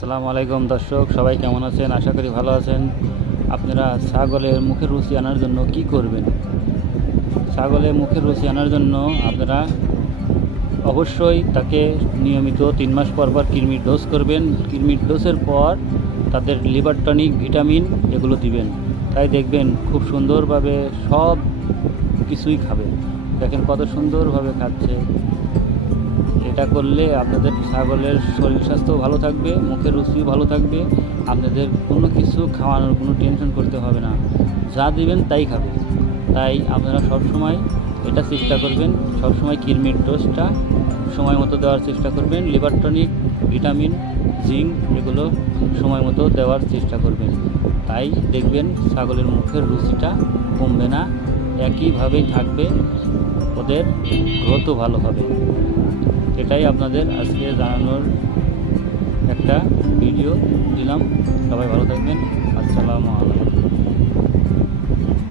আসসালামু আলাইকুম দর্শক, সবাই কেমন আছেন? আশা করি ভালো আছেন। আপনারা ছাগলের মুখের রুচি আনার জন্য কি করবেন? ছাগলের মুখের রুচি আনার জন্য আপনারা অবশ্যই তাকে নিয়মিত 3 মাস পর পর কৃমির ডোজ করবেন। কৃমির ডোজের পর তাদের লিভার টনিক, ভিটামিন এগুলো দিবেন। তাই দেখবেন খুব সুন্দরভাবে সব কিছুই খাবে। দেখেন কত সুন্দরভাবে খাচ্ছে। এটা করলে আপনাদের ছাগলের শরীর স্বাস্থ্য ভালো থাকবে, মুখের রুচিও ভালো থাকবে। আপনাদের কোনো কিছু খাওয়ানোর কোনো টেনশন করতে হবে না, যা দিবেন তাই খাবে। তাই আপনারা সবসময় এটা চেষ্টা করবেন, সবসময় কৃমির ডোজটা সময় মতো দেওয়ার চেষ্টা করবেন। লিভার টনিক, ভিটামিন, জিঙ্ক এগুলো সময় মতো দেওয়ার চেষ্টা করবেন। তাই দেখবেন ছাগলের মুখের রুচিটা কমবে না, একইভাবেই থাকবে, ওদের গ্রোথও ভালো হবে। এটাই আপনাদের আজকে জানানোর একটা ভিডিও দিলাম। সবাই ভালো থাকবেন। আসসালামু আলাইকুম।